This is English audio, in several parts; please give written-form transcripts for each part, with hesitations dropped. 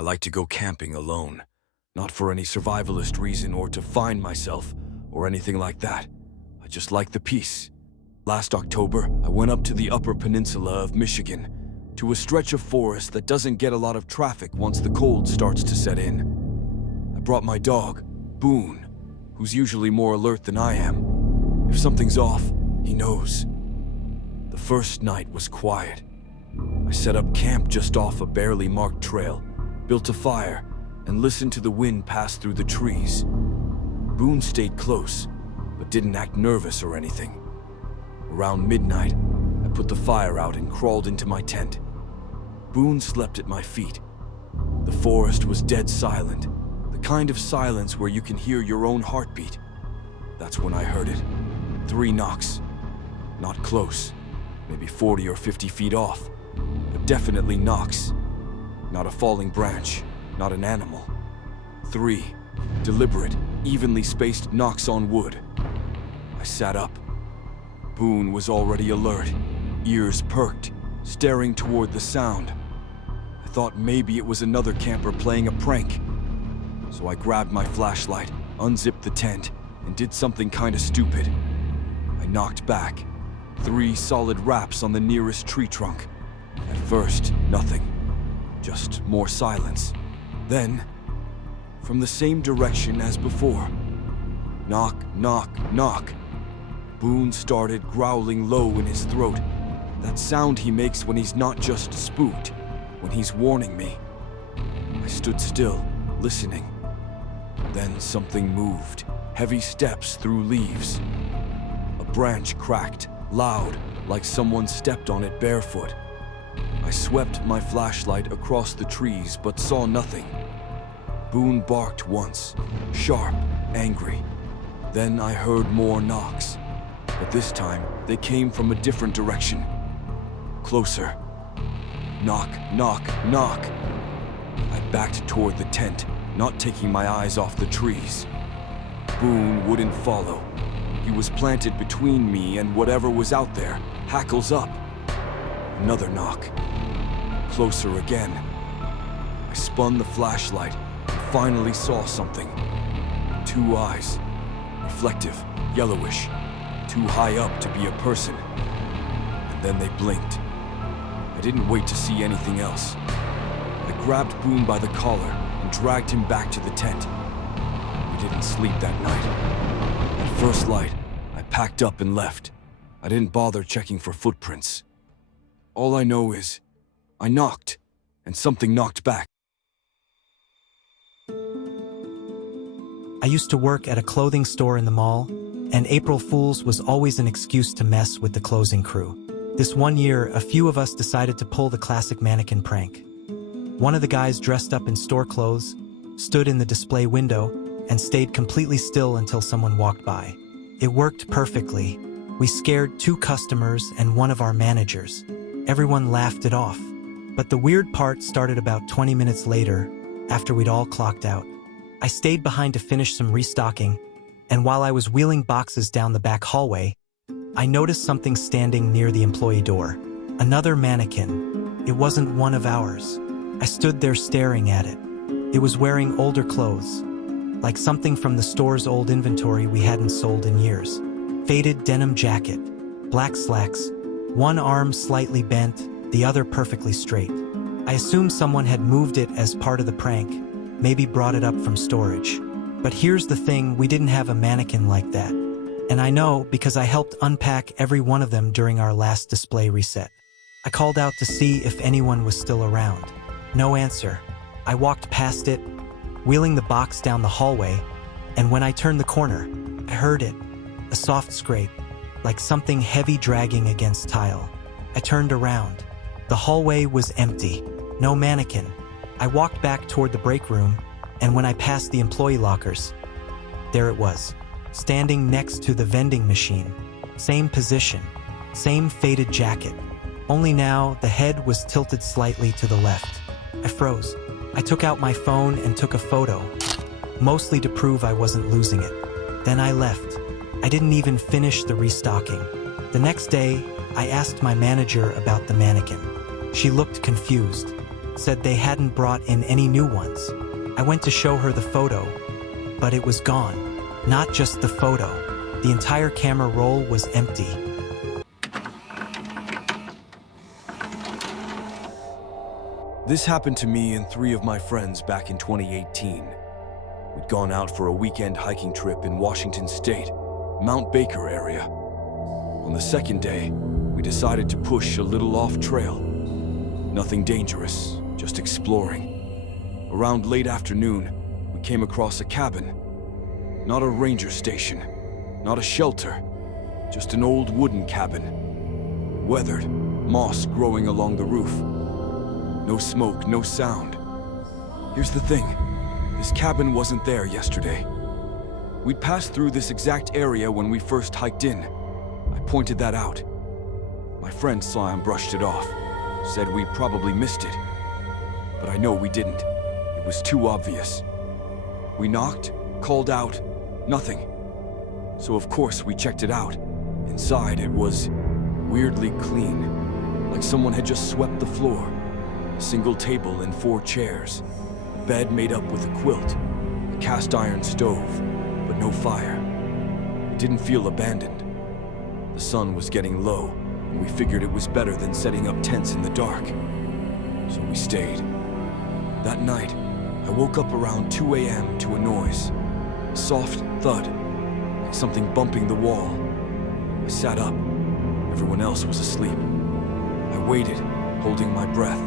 I like to go camping alone, not for any survivalist reason or to find myself or anything like that. I just like the peace. Last October, I went up to the Upper Peninsula of Michigan, to a stretch of forest that doesn't get a lot of traffic once the cold starts to set in. I brought my dog, Boone, who's usually more alert than I am. If something's off, he knows. The first night was quiet. I set up camp just off a barely marked trail, built a fire, and listened to the wind pass through the trees. Boone stayed close, but didn't act nervous or anything. Around midnight, I put the fire out and crawled into my tent. Boone slept at my feet. The forest was dead silent, the kind of silence where you can hear your own heartbeat. That's when I heard it. 3 knocks. Not close, maybe 40 or 50 feet off, but definitely knocks. Not a falling branch, not an animal. 3 deliberate, evenly spaced knocks on wood. I sat up. Boone was already alert, ears perked, staring toward the sound. I thought maybe it was another camper playing a prank. So I grabbed my flashlight, unzipped the tent, and did something kinda stupid. I knocked back. 3 solid raps on the nearest tree trunk. At first, nothing. Just more silence. Then, from the same direction as before. Knock, knock, knock. Boone started growling low in his throat. That sound he makes when he's not just spooked, when he's warning me. I stood still, listening. Then something moved. Heavy steps through leaves. A branch cracked, loud, like someone stepped on it barefoot. I swept my flashlight across the trees but saw nothing. Boone barked once, sharp, angry. Then I heard more knocks, but this time they came from a different direction. Closer. Knock, knock, knock. I backed toward the tent, not taking my eyes off the trees. Boone wouldn't follow. He was planted between me and whatever was out there, hackles up. Another knock. Closer again. I spun the flashlight and finally saw something. 2 eyes. Reflective, yellowish. Too high up to be a person. And then they blinked. I didn't wait to see anything else. I grabbed Boone by the collar and dragged him back to the tent. We didn't sleep that night. At first light, I packed up and left. I didn't bother checking for footprints. All I know is, I knocked, and something knocked back. I used to work at a clothing store in the mall, and April Fool's was always an excuse to mess with the closing crew. This one year, a few of us decided to pull the classic mannequin prank. One of the guys dressed up in store clothes, stood in the display window, and stayed completely still until someone walked by. It worked perfectly. We scared 2 customers and one of our managers. Everyone laughed it off. But the weird part started about 20 minutes later, after we'd all clocked out. I stayed behind to finish some restocking, and while I was wheeling boxes down the back hallway, I noticed something standing near the employee door. Another mannequin. It wasn't one of ours. I stood there staring at it. It was wearing older clothes, like something from the store's old inventory we hadn't sold in years. Faded denim jacket, black slacks, one arm slightly bent, the other perfectly straight. I assumed someone had moved it as part of the prank, maybe brought it up from storage. But here's the thing, we didn't have a mannequin like that. And I know because I helped unpack every one of them during our last display reset. I called out to see if anyone was still around. No answer. I walked past it, wheeling the box down the hallway, and when I turned the corner, I heard it. A soft scrape, like something heavy dragging against tile. I turned around. The hallway was empty. No mannequin. I walked back toward the break room, and when I passed the employee lockers, there it was, standing next to the vending machine. Same position, same faded jacket. Only now, the head was tilted slightly to the left. I froze. I took out my phone and took a photo, mostly to prove I wasn't losing it. Then I left. I didn't even finish the restocking. The next day, I asked my manager about the mannequin. She looked confused. said they hadn't brought in any new ones. I went to show her the photo, but it was gone. Not just the photo. The entire camera roll was empty. This happened to me and 3 of my friends back in 2018. We'd gone out for a weekend hiking trip in Washington State, Mount Baker area. On the second day, we decided to push a little off trail. Nothing dangerous, just exploring. Around late afternoon, we came across a cabin. Not a ranger station, not a shelter, just an old wooden cabin. Weathered, moss growing along the roof. No smoke, no sound. Here's the thing, this cabin wasn't there yesterday. We'd passed through this exact area when we first hiked in. I pointed that out. My friend saw and brushed it off, said we probably missed it. But I know we didn't. It was too obvious. We knocked, called out, nothing. So of course we checked it out. Inside it was weirdly clean, like someone had just swept the floor. A single table and 4 chairs, a bed made up with a quilt, a cast iron stove, but no fire. It didn't feel abandoned. The sun was getting low, and we figured it was better than setting up tents in the dark. So we stayed. That night, I woke up around 2 a.m. to a noise. A soft thud, like something bumping the wall. I sat up. Everyone else was asleep. I waited, holding my breath.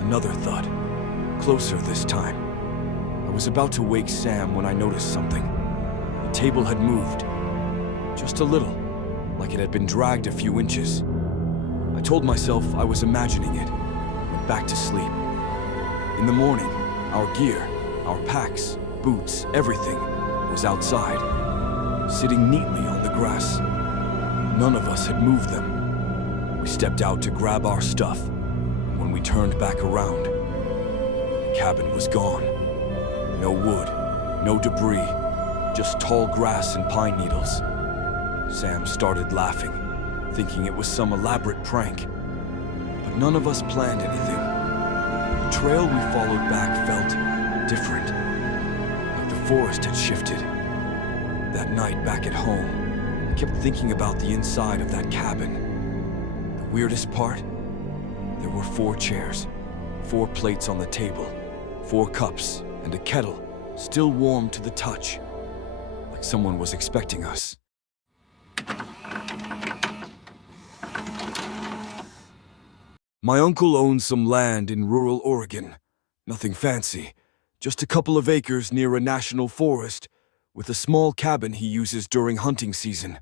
Another thud. Closer this time. I was about to wake Sam when I noticed something. The table had moved. Just a little, like it had been dragged a few inches. I told myself I was imagining it. Went back to sleep. In the morning, our gear, our packs, boots, everything was outside, sitting neatly on the grass. None of us had moved them. We stepped out to grab our stuff. When we turned back around, the cabin was gone. No wood, no debris, just tall grass and pine needles. Sam started laughing, thinking it was some elaborate prank. But none of us planned anything. The trail we followed back felt different, like the forest had shifted. That night back at home, I kept thinking about the inside of that cabin. The weirdest part? There were 4 chairs, 4 plates on the table, 4 cups, and a kettle, still warm to the touch, like someone was expecting us. My uncle owns some land in rural Oregon. Nothing fancy, just a couple of acres near a national forest, with a small cabin he uses during hunting season.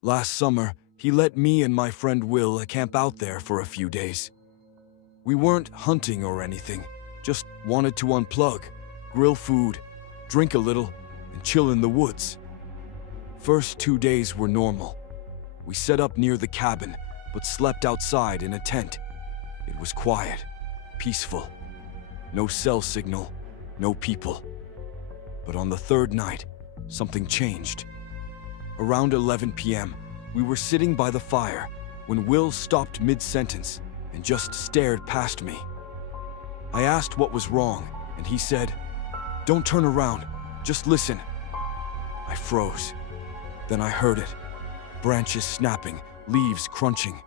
Last summer, he let me and my friend Will camp out there for a few days. We weren't hunting or anything, just wanted to unplug, grill food, drink a little, and chill in the woods. First 2 days were normal. We set up near the cabin, but slept outside in a tent. It was quiet, peaceful. No cell signal, no people. But on the 3rd night, something changed. Around 11 p.m., we were sitting by the fire when Will stopped mid-sentence and just stared past me. I asked what was wrong, and he said, "Don't turn around, just listen." I froze. Then I heard it. Branches snapping, leaves crunching.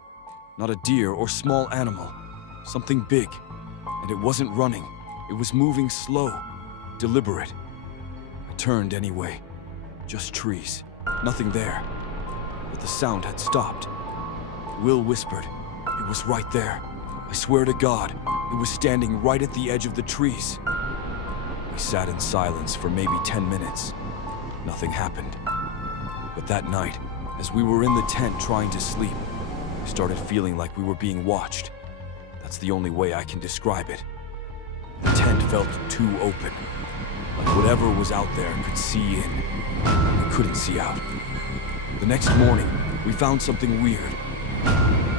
Not a deer or small animal. Something big. And it wasn't running. It was moving slow, deliberate. I turned anyway. Just trees. Nothing there. But the sound had stopped. Will whispered, "It was right there. I swear to God, it was standing right at the edge of the trees." We sat in silence for maybe 10 minutes. Nothing happened. But that night, as we were in the tent trying to sleep, I started feeling like we were being watched. That's the only way I can describe it. The tent felt too open, like whatever was out there could see in. We couldn't see out. The next morning, we found something weird.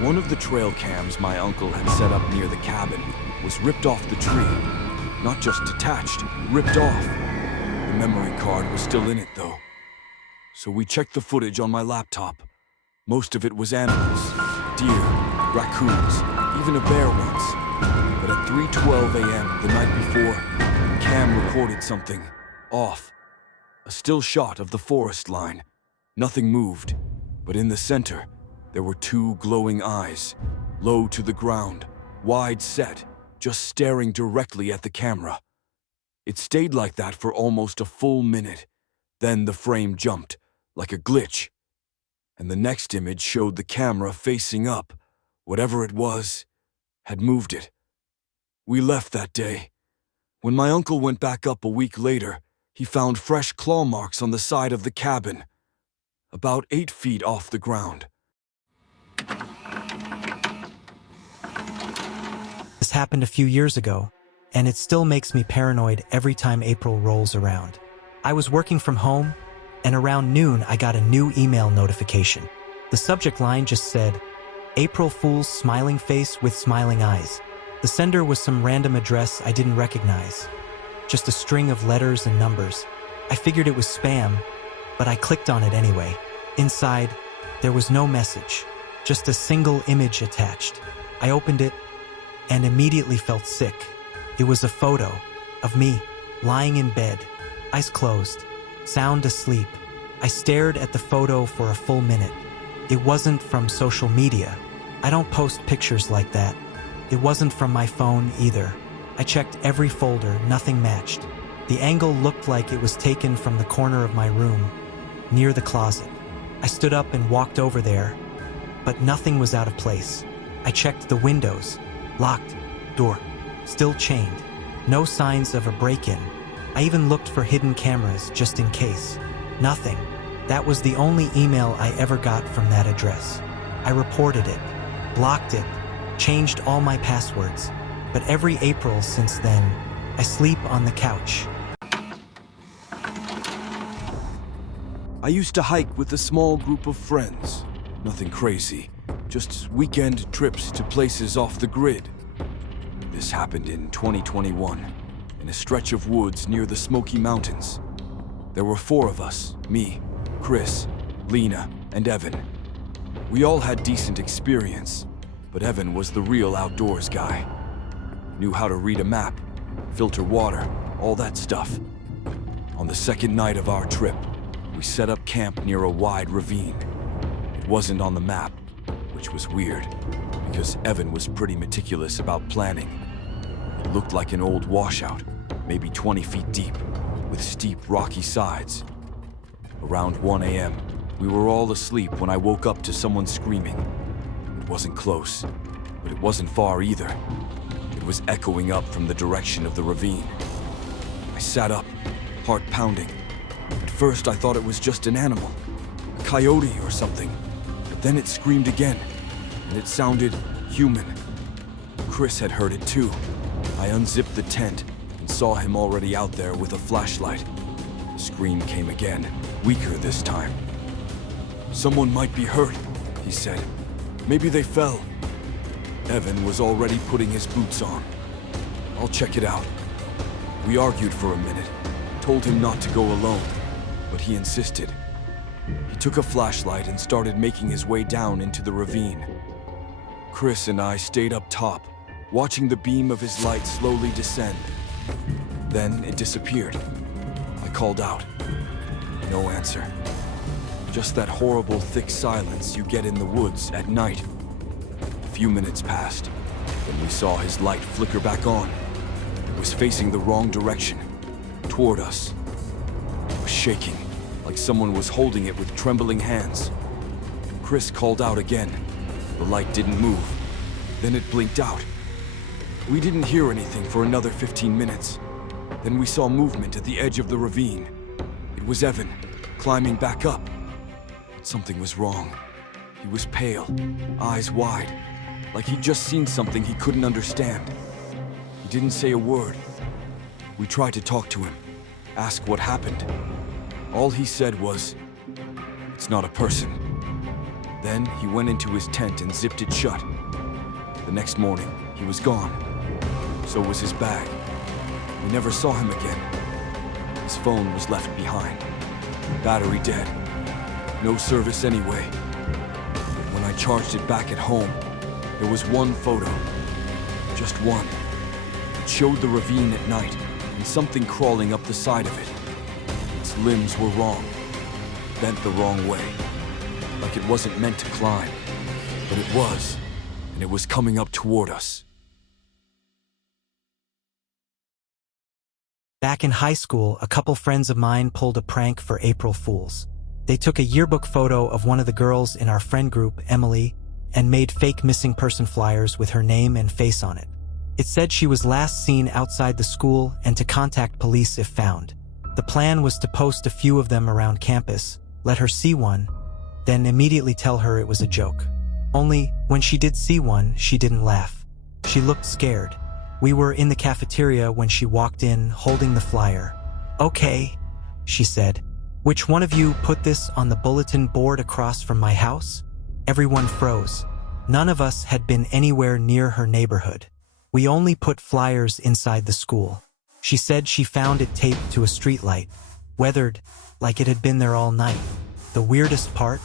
One of the trail cams my uncle had set up near the cabin was ripped off the tree. Not just detached, ripped off. The memory card was still in it, though. So we checked the footage on my laptop. Most of it was animals, deer, raccoons, even a bear once. But at 3:12 a.m. the night before, the cam recorded something off. A still shot of the forest line. Nothing moved, but in the center, there were two glowing eyes, low to the ground, wide set, just staring directly at the camera. It stayed like that for almost a full minute. Then the frame jumped, like a glitch. And the next image showed the camera facing up. Whatever it was, had moved it. We left that day. When my uncle went back up a week later, he found fresh claw marks on the side of the cabin, about 8 feet off the ground. This happened a few years ago, and it still makes me paranoid every time April rolls around. I was working from home, and around noon I got a new email notification. The subject line just said, "April Fool's smiling face with smiling eyes." The sender was some random address I didn't recognize. Just a string of letters and numbers. I figured it was spam, but I clicked on it anyway. Inside, there was no message, just a single image attached. I opened it and immediately felt sick. It was a photo of me, lying in bed, eyes closed, sound asleep. I stared at the photo for a full minute. It wasn't from social media. I don't post pictures like that. It wasn't from my phone either. I checked every folder, nothing matched. The angle looked like it was taken from the corner of my room, near the closet. I stood up and walked over there, but nothing was out of place. I checked the windows, locked, door, still chained. No signs of a break-in. I even looked for hidden cameras just in case. Nothing. That was the only email I ever got from that address. I reported it, blocked it, changed all my passwords. But every April since then, I sleep on the couch. I used to hike with a small group of friends. Nothing crazy, just weekend trips to places off the grid. This happened in 2021, in a stretch of woods near the Smoky Mountains. There were 4 of us, me, Chris, Lena, and Evan. We all had decent experience, but Evan was the real outdoors guy. Knew how to read a map, filter water, all that stuff. On the second night of our trip, we set up camp near a wide ravine. It wasn't on the map, which was weird, because Evan was pretty meticulous about planning. It looked like an old washout, maybe 20 feet deep, with steep, rocky sides. Around 1 a.m., we were all asleep when I woke up to someone screaming. It wasn't close, but it wasn't far either. It was echoing up from the direction of the ravine. I sat up, heart pounding. At first, I thought it was just an animal, a coyote or something. But then it screamed again, and it sounded human. Chris had heard it too. I unzipped the tent and saw him already out there with a flashlight. The scream came again, weaker this time. "Someone might be hurt," he said. "Maybe they fell." Evan was already putting his boots on. "I'll check it out." We argued for a minute, told him not to go alone, but he insisted. He took a flashlight and started making his way down into the ravine. Chris and I stayed up top, watching the beam of his light slowly descend. Then it disappeared. I called out. No answer. Just that horrible thick silence you get in the woods at night. A few minutes passed, then we saw his light flicker back on. It was facing the wrong direction, toward us. It was shaking, like someone was holding it with trembling hands. Chris called out again. The light didn't move. Then it blinked out. We didn't hear anything for another 15 minutes. Then we saw movement at the edge of the ravine. It was Evan, climbing back up. But something was wrong. He was pale, eyes wide, like he'd just seen something he couldn't understand. He didn't say a word. We tried to talk to him, ask what happened. All he said was, "It's not a person." Then he went into his tent and zipped it shut. The next morning, he was gone. So was his bag. We never saw him again. His phone was left behind. Battery dead. No service anyway. When I charged it back at home, there was one photo. Just one. It showed the ravine at night and something crawling up the side of it. Its limbs were wrong, bent the wrong way, like it wasn't meant to climb. But it was, and it was coming up toward us. Back in high school, a couple friends of mine pulled a prank for April Fools. They took a yearbook photo of one of the girls in our friend group, Emily, and made fake missing person flyers with her name and face on it. It said she was last seen outside the school and to contact police if found. The plan was to post a few of them around campus, let her see one, then immediately tell her it was a joke. Only, when she did see one, she didn't laugh. She looked scared. We were in the cafeteria when she walked in, holding the flyer. "Okay," she said. "Which one of you put this on the bulletin board across from my house?" Everyone froze. None of us had been anywhere near her neighborhood. We only put flyers inside the school. She said she found it taped to a streetlight, weathered, like it had been there all night. The weirdest part?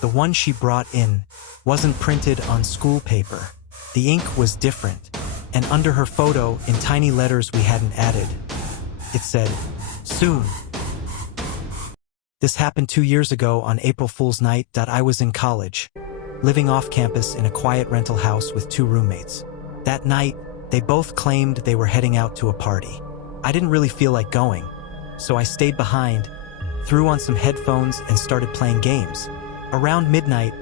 The one she brought in wasn't printed on school paper. The ink was different, and under her photo, in tiny letters we hadn't added, it said, "Soon." This happened 2 years ago on April Fool's night. I was in college, living off campus in a quiet rental house with 2 roommates. That night, they both claimed they were heading out to a party. I didn't really feel like going, so I stayed behind, threw on some headphones and started playing games. Around midnight,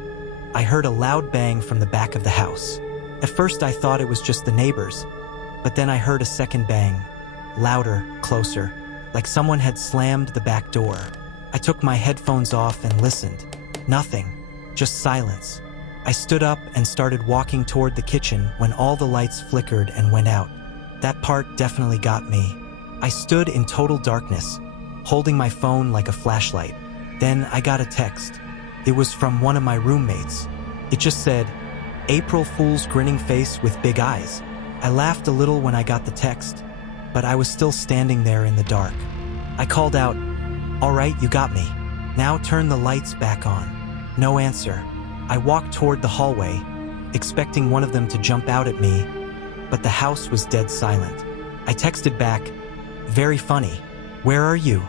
I heard a loud bang from the back of the house. At first I thought it was just the neighbors, but then I heard a second bang, louder, closer, like someone had slammed the back door. I took my headphones off and listened. Nothing, just silence. I stood up and started walking toward the kitchen when all the lights flickered and went out. That part definitely got me. I stood in total darkness, holding my phone like a flashlight. Then I got a text. It was from one of my roommates. It just said, "April Fool's grinning face with big eyes." I laughed a little when I got the text, but I was still standing there in the dark. I called out, "All right, you got me. Now turn the lights back on." No answer. I walked toward the hallway, expecting one of them to jump out at me, but the house was dead silent. I texted back, "Very funny. Where are you?"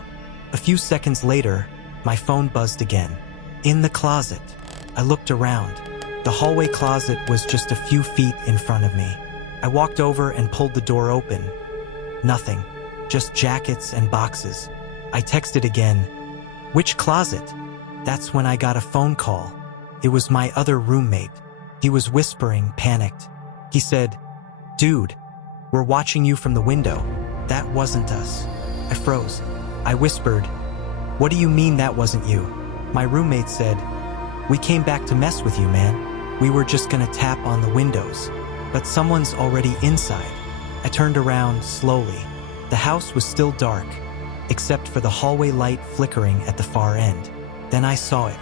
A few seconds later, my phone buzzed again. "In the closet." I looked around. The hallway closet was just a few feet in front of me. I walked over and pulled the door open. Nothing. Just jackets and boxes. I texted again, "Which closet?" That's when I got a phone call. It was my other roommate. He was whispering, panicked. He said, "Dude, we're watching you from the window." That wasn't us. I froze. I whispered, "What do you mean that wasn't you?" My roommate said, "We came back to mess with you, man. We were just gonna tap on the windows, but someone's already inside." I turned around slowly. The house was still dark, except for the hallway light flickering at the far end. Then I saw it,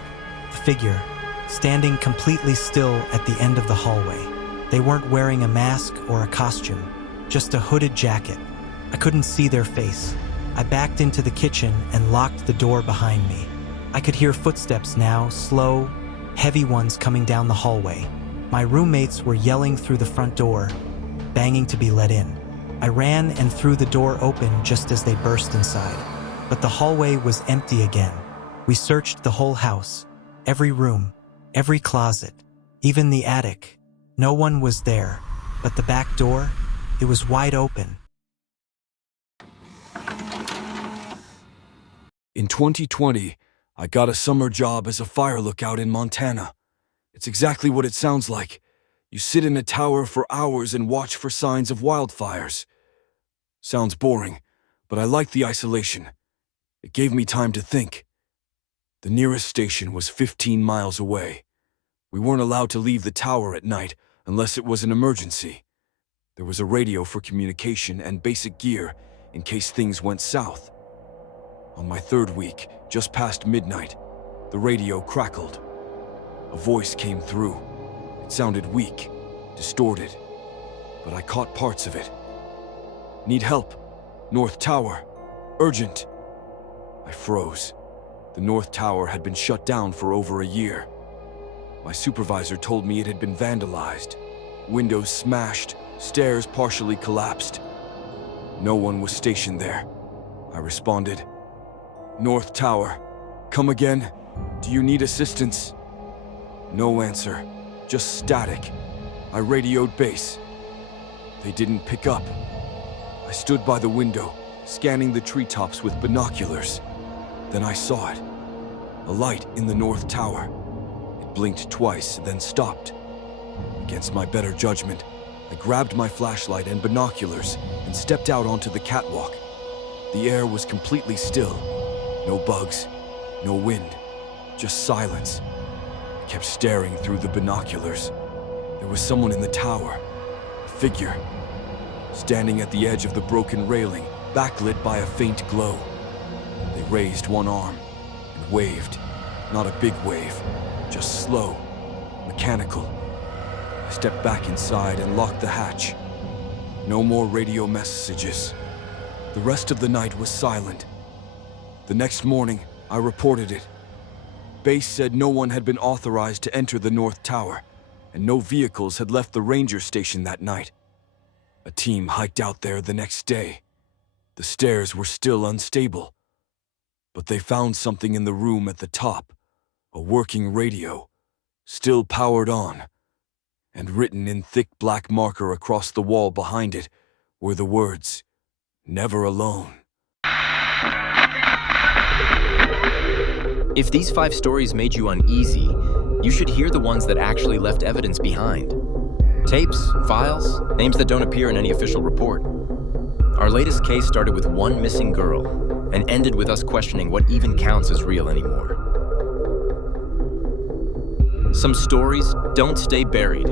a figure, standing completely still at the end of the hallway. They weren't wearing a mask or a costume, just a hooded jacket. I couldn't see their face. I backed into the kitchen and locked the door behind me. I could hear footsteps now, slow, heavy ones coming down the hallway. My roommates were yelling through the front door, banging to be let in. I ran and threw the door open just as they burst inside. But the hallway was empty again. We searched the whole house, every room, every closet, even the attic. No one was there, but the back door, it was wide open. In 2020, I got a summer job as a fire lookout in Montana. It's exactly what it sounds like. You sit in a tower for hours and watch for signs of wildfires. Sounds boring, but I liked the isolation. It gave me time to think. The nearest station was 15 miles away. We weren't allowed to leave the tower at night unless it was an emergency. There was a radio for communication and basic gear in case things went south. On my 3rd week, just past midnight, the radio crackled. A voice came through. It sounded weak, distorted, but I caught parts of it. "Need help. North Tower. Urgent." I froze. The North Tower had been shut down for over a year. My supervisor told me it had been vandalized. Windows smashed, stairs partially collapsed. No one was stationed there. I responded. North Tower. Come again? Do you need assistance? No answer. Just static. I radioed base. They didn't pick up. I stood by the window, scanning the treetops with binoculars. Then I saw it. A light in the North Tower. It blinked twice, then stopped. Against my better judgment, I grabbed my flashlight and binoculars and stepped out onto the catwalk. The air was completely still. No bugs, no wind, just silence. I kept staring through the binoculars. There was someone in the tower, a figure, standing at the edge of the broken railing, backlit by a faint glow. They raised one arm and waved. Not a big wave, just slow, mechanical. I stepped back inside and locked the hatch. No more radio messages. The rest of the night was silent. The next morning, I reported it. Base said no one had been authorized to enter the North Tower, and no vehicles had left the ranger station that night. A team hiked out there the next day. The stairs were still unstable, but they found something in the room at the top, a working radio, still powered on, and written in thick black marker across the wall behind it were the words, "Never alone." If these 5 stories made you uneasy, you should hear the ones that actually left evidence behind. Tapes, files, names that don't appear in any official report. Our latest case started with one missing girl and ended with us questioning what even counts as real anymore. Some stories don't stay buried.